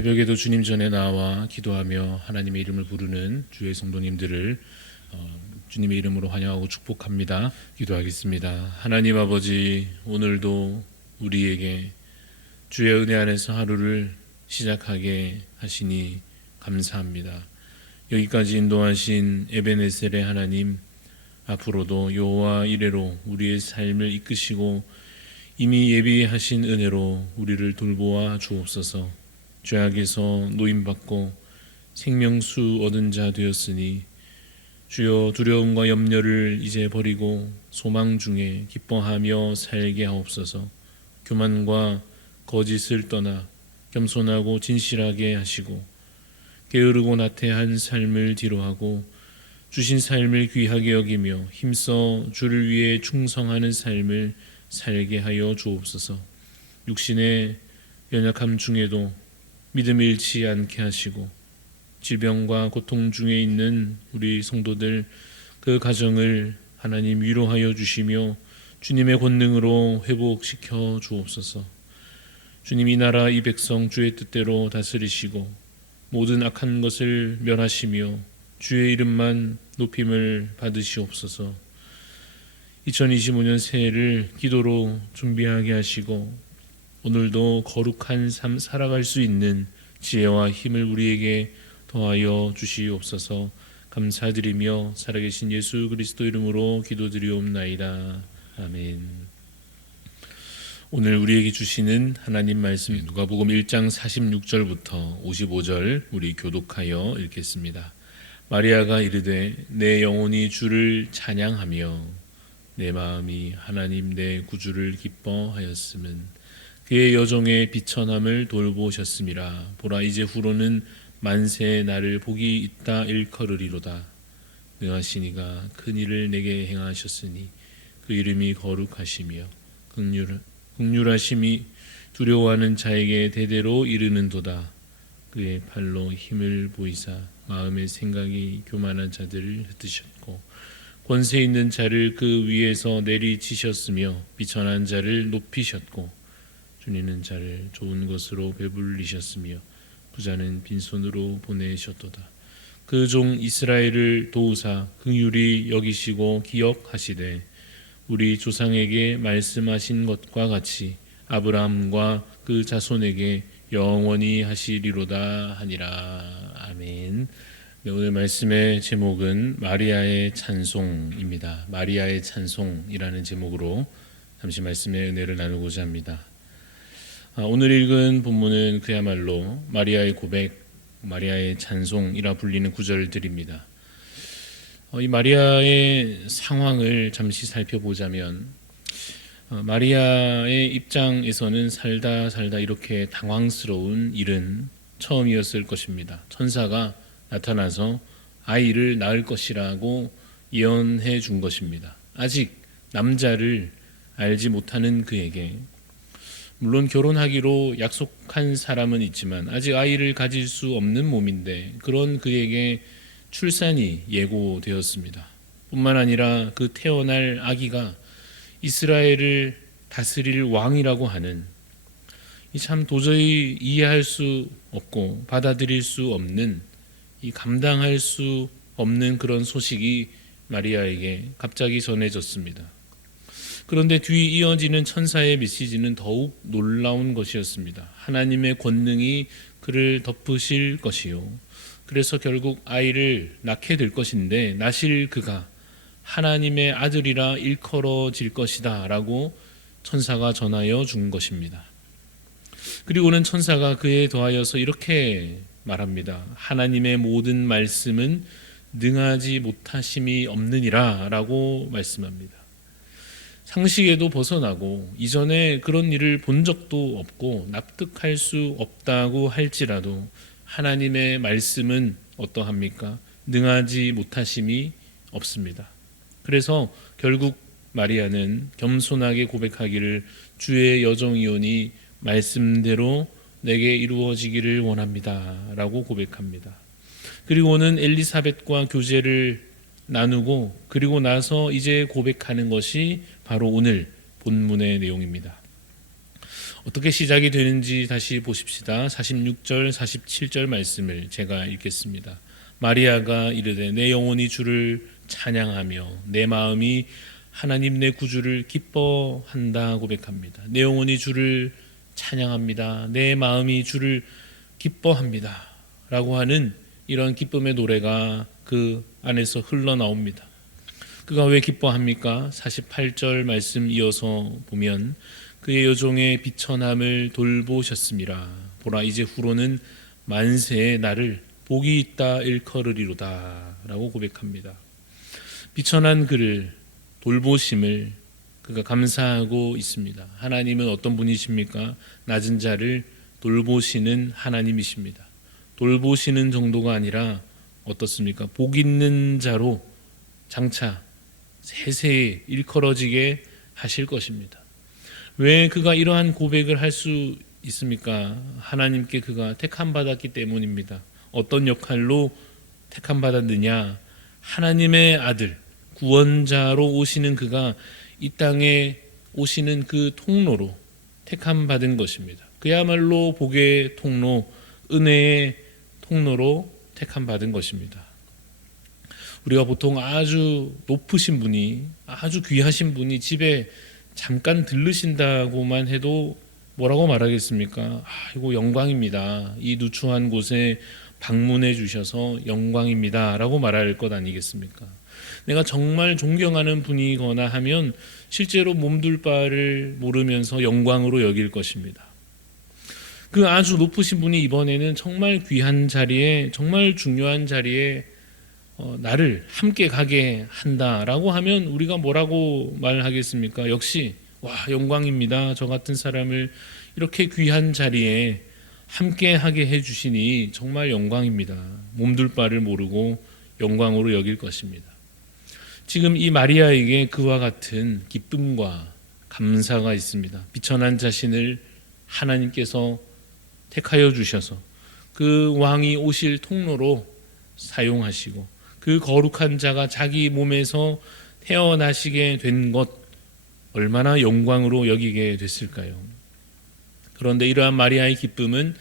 새벽에도 주님 전에 나와 기도하며 하나님의 이름을 부르는 주의 성도님들을 주님의 이름으로 환영하고 축복합니다. 기도하겠습니다. 하나님 아버지, 오늘도 우리에게 주의 은혜 안에서 하루를 시작하게 하시니 감사합니다. 여기까지 인도하신 에베네셀의 하나님, 앞으로도 여호와 이레로 우리의 삶을 이끄시고 이미 예비하신 은혜로 우리를 돌보아 주옵소서. 죄악에서 노임받고 생명수 얻은 자 되었으니 주여, 두려움과 염려를 이제 버리고 소망 중에 기뻐하며 살게 하옵소서. 교만과 거짓을 떠나 겸손하고 진실하게 하시고 게으르고 나태한 삶을 뒤로하고 주신 삶을 귀하게 여기며 힘써 주를 위해 충성하는 삶을 살게 하여 주옵소서. 육신의 연약함 중에도 믿음을 잃지 않게 하시고 질병과 고통 중에 있는 우리 성도들, 그 가정을 하나님 위로하여 주시며 주님의 권능으로 회복시켜 주옵소서. 주님, 이 나라 이 백성 주의 뜻대로 다스리시고 모든 악한 것을 멸하시며 주의 이름만 높임을 받으시옵소서. 2025년 새해를 기도로 준비하게 하시고 오늘도 거룩한 삶 살아갈 수 있는 지혜와 힘을 우리에게 더하여 주시옵소서. 감사드리며 살아계신 예수 그리스도 이름으로 기도드리옵나이다. 아멘. 오늘 우리에게 주시는 하나님 말씀, 누가복음 1장 46절부터 55절 우리 교독하여 읽겠습니다. 마리아가 이르되 내 영혼이 주를 찬양하며 내 마음이 하나님 내 구주를 기뻐하였음은 그의 여종의 비천함을 돌보셨음이라. 보라, 이제 후로는 만세 나를 복이 있다 일컬으리로다. 능하시니가 큰 일을 내게 행하셨으니 그 이름이 거룩하시며 긍휼하심이 두려워하는 자에게 대대로 이르는도다. 그의 팔로 힘을 보이사 마음의 생각이 교만한 자들을 흩으셨고 권세 있는 자를 그 위에서 내리치셨으며 비천한 자를 높이셨고 주니는 자를 좋은 것으로 배불리셨으며 부자는 빈손으로 보내셨도다. 그 종 이스라엘을 도우사 긍휼히 여기시고 기억하시되 우리 조상에게 말씀하신 것과 같이 아브라함과 그 자손에게 영원히 하시리로다 하니라. 아멘. 네, 오늘 말씀의 제목은 마리아의 찬송입니다. 마리아의 찬송이라는 제목으로 잠시 말씀의 은혜를 나누고자 합니다. 오늘 읽은 본문은 그야말로 마리아의 고백, 마리아의 찬송이라 불리는 구절들입니다. 이 마리아의 상황을 잠시 살펴보자면 마리아의 입장에서는 살다 이렇게 당황스러운 일은 처음이었을 것입니다. 천사가 나타나서 아이를 낳을 것이라고 예언해 준 것입니다. 아직 남자를 알지 못하는 그에게, 물론 결혼하기로 약속한 사람은 있지만 아직 아이를 가질 수 없는 몸인데 그런 그에게 출산이 예고되었습니다. 뿐만 아니라 그 태어날 아기가 이스라엘을 다스릴 왕이라고 하는, 이 참 도저히 이해할 수 없고 받아들일 수 없는, 이 감당할 수 없는 그런 소식이 마리아에게 갑자기 전해졌습니다. 그런데 뒤 이어지는 천사의 메시지는 더욱 놀라운 것이었습니다. 하나님의 권능이 그를 덮으실 것이요, 그래서 결국 아이를 낳게 될 것인데 낳으실 그가 하나님의 아들이라 일컬어질 것이다 라고 천사가 전하여 준 것입니다. 그리고는 천사가 그에 더하여서 이렇게 말합니다. 하나님의 모든 말씀은 능하지 못하심이 없느니라 라고 말씀합니다. 상식에도 벗어나고 이전에 그런 일을 본 적도 없고 납득할 수 없다고 할지라도 하나님의 말씀은 어떠합니까? 능하지 못하심이 없습니다. 그래서 결국 마리아는 겸손하게 고백하기를 주의 여종이오니 말씀대로 내게 이루어지기를 원합니다 라고 고백합니다. 그리고는 엘리사벳과 교제를 나누고 그리고 나서 이제 고백하는 것이 바로 오늘 본문의 내용입니다. 어떻게 시작이 되는지 다시 보십시다. 46절, 47절 말씀을 제가 읽겠습니다. 마리아가 이르되 내 영혼이 주를 찬양하며 내 마음이 하나님 내 구주를 기뻐한다 고백합니다. 내 영혼이 주를 찬양합니다. 내 마음이 주를 기뻐합니다. 라고 하는 이런 기쁨의 노래가 그 안에서 흘러나옵니다. 그가 왜 기뻐합니까? 48절 말씀 이어서 보면 그의 여종의 비천함을 돌보셨음이라. 보라 이제 후로는 만세의 나를 복이 있다 일컬으리로다 라고 고백합니다. 비천한 그를 돌보심을 그가 감사하고 있습니다. 하나님은 어떤 분이십니까? 낮은 자를 돌보시는 하나님이십니다. 돌보시는 정도가 아니라 어떻습니까? 복 있는 자로 장차 세세히 일컬어지게 하실 것입니다. 왜 그가 이러한 고백을 할 수 있습니까? 하나님께 그가 택함 받았기 때문입니다. 어떤 역할로 택함 받았느냐? 하나님의 아들 구원자로 오시는 그가 이 땅에 오시는 그 통로로 택함 받은 것입니다. 그야말로 복의 통로, 은혜의 통로로 택함 받은 것입니다. 우리가 보통 아주 높으신 분이, 아주 귀하신 분이 집에 잠깐 들르신다고만 해도 뭐라고 말하겠습니까? 이거 영광입니다. 이 누추한 곳에 방문해 주셔서 영광입니다 라고 말할 것 아니겠습니까? 내가 정말 존경하는 분이거나 하면 실제로 몸둘 바를 모르면서 영광으로 여길 것입니다. 그 아주 높으신 분이 이번에는 정말 귀한 자리에, 정말 중요한 자리에 나를 함께 가게 한다라고 하면 우리가 뭐라고 말하겠습니까? 역시 와 영광입니다. 저 같은 사람을 이렇게 귀한 자리에 함께 하게 해주시니 정말 영광입니다. 몸둘 바를 모르고 영광으로 여길 것입니다. 지금 이 마리아에게 그와 같은 기쁨과 감사가 있습니다. 비천한 자신을 하나님께서 택하여 주셔서 그 왕이 오실 통로로 사용하시고 그 거룩한 자가 자기 몸에서 태어나시게 된 것 얼마나 영광으로 여기게 됐을까요? 그런데 이러한 마리아의 기쁨은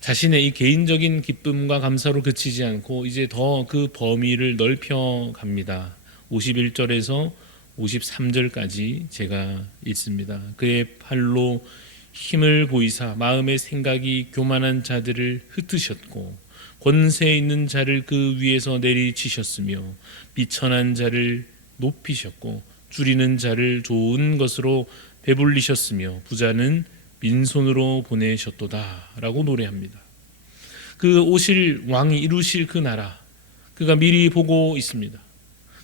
자신의 이 개인적인 기쁨과 감사로 그치지 않고 이제 더 그 범위를 넓혀 갑니다. 51절에서 53절까지 제가 읽습니다. 그의 팔로 힘을 보이사 마음의 생각이 교만한 자들을 흩으셨고 권세 있는 자를 그 위에서 내리치셨으며 비천한 자를 높이셨고 줄이는 자를 좋은 것으로 배불리셨으며 부자는 빈손으로 보내셨도다 라고 노래합니다. 그 오실 왕이 이루실 그 나라, 그가 미리 보고 있습니다.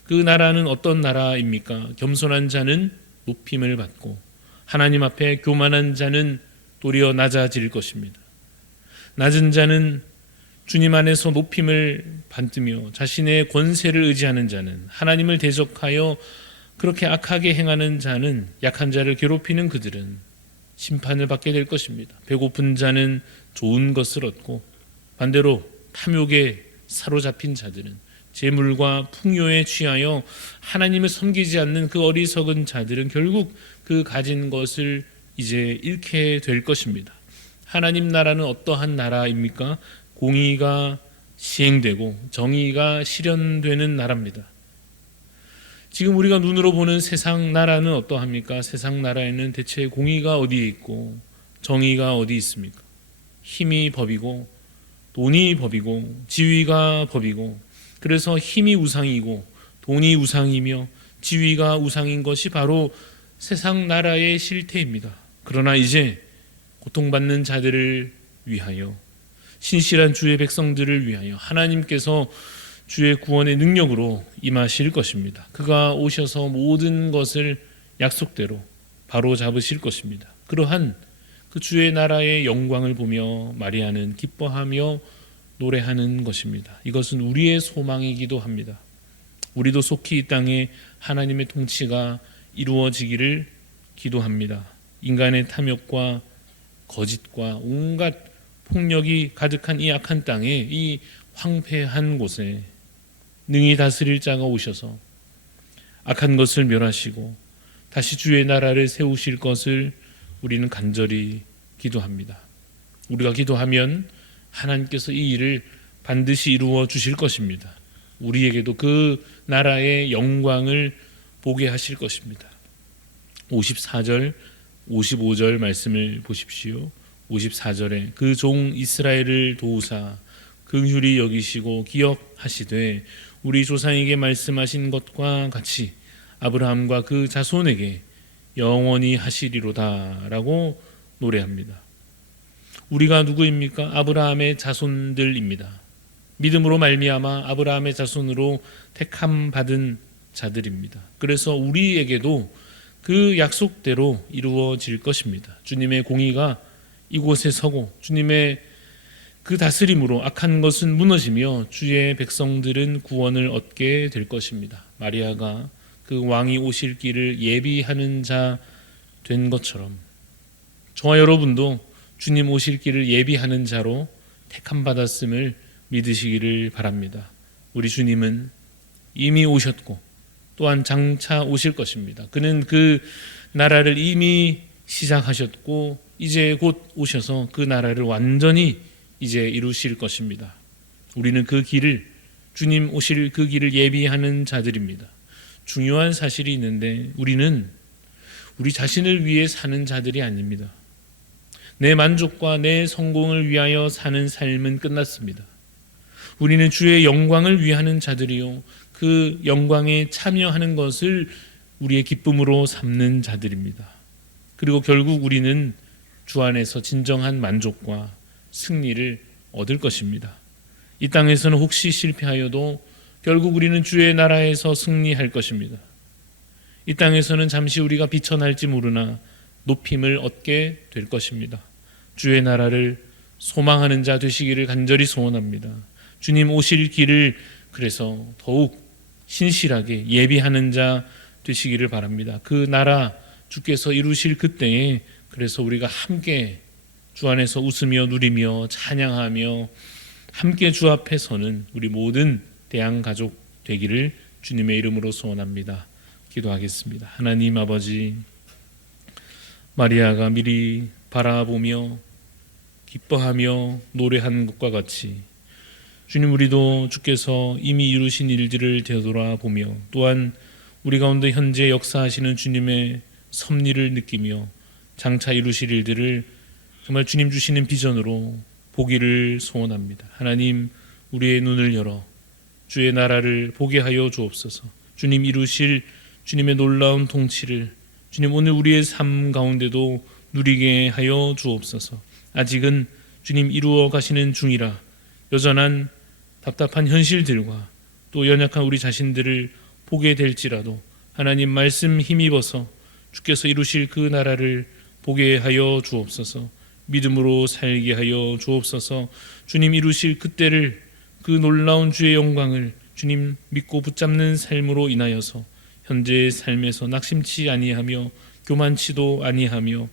그 나라는 어떤 나라입니까? 겸손한 자는 높임을 받고 하나님 앞에 교만한 자는 도리어 낮아질 것입니다. 낮은 자는 주님 안에서 높임을 받으며 자신의 권세를 의지하는 자는, 하나님을 대적하여 그렇게 악하게 행하는 자는, 약한 자를 괴롭히는 그들은 심판을 받게 될 것입니다. 배고픈 자는 좋은 것을 얻고 반대로 탐욕에 사로잡힌 자들은, 재물과 풍요에 취하여 하나님을 섬기지 않는 그 어리석은 자들은 결국 그 가진 것을 이제 잃게 될 것입니다. 하나님 나라는 어떠한 나라입니까? 공의가 시행되고 정의가 실현되는 나라입니다. 지금 우리가 눈으로 보는 세상 나라는 어떠합니까? 세상 나라에는 대체 공의가 어디에 있고 정의가 어디 있습니까? 힘이 법이고 돈이 법이고 지위가 법이고, 그래서 힘이 우상이고 돈이 우상이며 지위가 우상인 것이 바로 세상 나라의 실태입니다. 그러나 이제 고통받는 자들을 위하여, 신실한 주의 백성들을 위하여 하나님께서 주의 구원의 능력으로 임하실 것입니다. 그가 오셔서 모든 것을 약속대로 바로 잡으실 것입니다. 그러한 그 주의 나라의 영광을 보며 마리아는 기뻐하며 노래하는 것입니다. 이것은 우리의 소망이기도 합니다. 우리도 속히 이 땅에 하나님의 통치가 이루어지기를 기도합니다. 인간의 탐욕과 거짓과 온갖 폭력이 가득한 이 악한 땅에, 이 황폐한 곳에 능히 다스릴 자가 오셔서 악한 것을 멸하시고 다시 주의 나라를 세우실 것을 우리는 간절히 기도합니다. 우리가 기도하면 하나님께서 이 일을 반드시 이루어 주실 것입니다. 우리에게도 그 나라의 영광을 보게 하실 것입니다. 54절 55절 말씀을 보십시오. 54절에 그 종 이스라엘을 도우사 긍휼히 여기시고 기억하시되 우리 조상에게 말씀하신 것과 같이 아브라함과 그 자손에게 영원히 하시리로다 라고 노래합니다. 우리가 누구입니까? 아브라함의 자손들입니다. 믿음으로 말미암아 아브라함의 자손으로 택함 받은 자들입니다. 그래서 우리에게도 그 약속대로 이루어질 것입니다. 주님의 공의가 이곳에 서고 주님의 그 다스림으로 악한 것은 무너지며 주의 백성들은 구원을 얻게 될 것입니다. 마리아가 그 왕이 오실 길을 예비하는 자 된 것처럼 저와 여러분도 주님 오실 길을 예비하는 자로 택함 받았음을 믿으시기를 바랍니다. 우리 주님은 이미 오셨고 또한 장차 오실 것입니다. 그는 그 나라를 이미 시작하셨고 이제 곧 오셔서 그 나라를 완전히 이제 이루실 것입니다. 우리는 그 길을 주님 오실 그 길을 예비하는 자들입니다. 중요한 사실이 있는데 우리는 우리 자신을 위해 사는 자들이 아닙니다. 내 만족과 내 성공을 위하여 사는 삶은 끝났습니다. 우리는 주의 영광을 위하는 자들이요 그 영광에 참여하는 것을 우리의 기쁨으로 삼는 자들입니다. 그리고 결국 우리는 주 안에서 진정한 만족과 승리를 얻을 것입니다. 이 땅에서는 혹시 실패하여도 결국 우리는 주의 나라에서 승리할 것입니다. 이 땅에서는 잠시 우리가 비천할지 모르나 높임을 얻게 될 것입니다. 주의 나라를 소망하는 자 되시기를 간절히 소원합니다. 주님 오실 길을 그래서 더욱 신실하게 예비하는 자 되시기를 바랍니다. 그 나라 주께서 이루실 그때에 그래서 우리가 함께 주 안에서 웃으며 누리며 찬양하며 함께 주 앞에 서는 우리 모든 대양가족 되기를 주님의 이름으로 소원합니다. 기도하겠습니다. 하나님 아버지, 마리아가 미리 바라보며 기뻐하며 노래한 것과 같이 주님 우리도 주께서 이미 이루신 일들을 되돌아보며 또한 우리 가운데 현재 역사하시는 주님의 섭리를 느끼며 장차 이루실 일들을 정말 주님 주시는 비전으로 보기를 소원합니다. 하나님 우리의 눈을 열어 주의 나라를 보게 하여 주옵소서. 주님 이루실 주님의 놀라운 통치를 주님 오늘 우리의 삶 가운데도 누리게 하여 주옵소서. 아직은 주님 이루어 가시는 중이라 여전한 답답한 현실들과 또 연약한 우리 자신들을 보게 될지라도 하나님 말씀 힘입어서 주께서 이루실 그 나라를 보게 하여 주옵소서. 믿음으로 살게 하여 주옵소서. 주님 이루실 그때를 그 놀라운 주의 영광을 주님 믿고 붙잡는 삶으로 인하여서 현재의 삶에서 낙심치 아니하며 교만치도 아니하며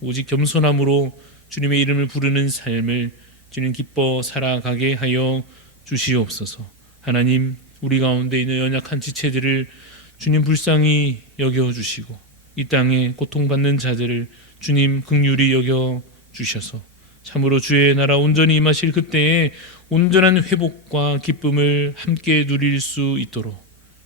오직 겸손함으로 주님의 이름을 부르는 삶을 주님 기뻐 살아가게 하여 주시옵소서. 하나님 우리 가운데 있는 연약한 지체들을 주님 불쌍히 여겨주시고 이 땅에 고통받는 자들을 주님 긍휼히 여겨주셔서 참으로 주의 나라 온전히 임하실 그때에 온전한 회복과 기쁨을 함께 누릴 수 있도록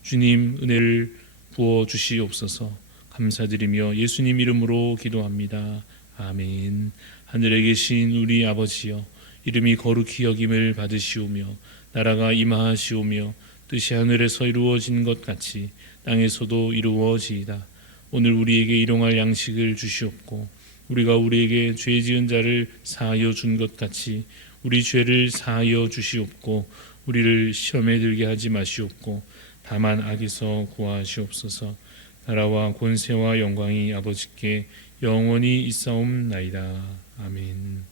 주님 은혜를 부어주시옵소서. 감사드리며 예수님 이름으로 기도합니다. 아멘. 하늘에 계신 우리 아버지여, 이름이 거룩히 여김을 받으시오며 나라가 임하시오며 뜻이 하늘에서 이루어진 것 같이 땅에서도 이루어지이다. 오늘 우리에게 일용할 양식을 주시옵고 우리가 우리에게 죄 지은 자를 사하여 준 것 같이 우리 죄를 사하여 주시옵고 우리를 시험에 들게 하지 마시옵고 다만 악에서 구하시옵소서. 나라와 권세와 영광이 아버지께 영원히 있사옵나이다. 아멘.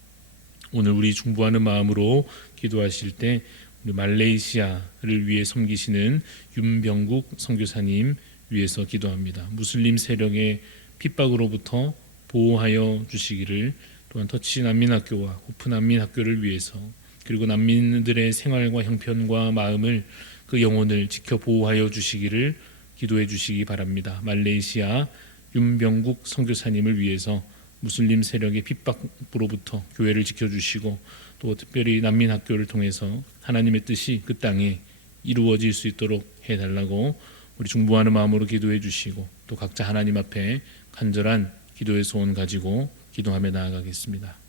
오늘 우리 중보하는 마음으로 기도하실 때 우리 말레이시아를 위해 섬기시는 윤병국 선교사님 위해서 기도합니다. 무슬림 세력의 핍박으로부터 보호하여 주시기를, 또한 터치 난민학교와 호프 난민학교를 위해서, 그리고 난민들의 생활과 형편과 마음을 그 영혼을 지켜 보호하여 주시기를 기도해 주시기 바랍니다. 말레이시아 윤병국 선교사님을 위해서 무슬림 세력의 핍박으로부터 교회를 지켜주시고 또 특별히 난민 학교를 통해서 하나님의 뜻이 그 땅에 이루어질 수 있도록 해달라고 우리 중보하는 마음으로 기도해 주시고 또 각자 하나님 앞에 간절한 기도의 소원 가지고 기도하며 나아가겠습니다.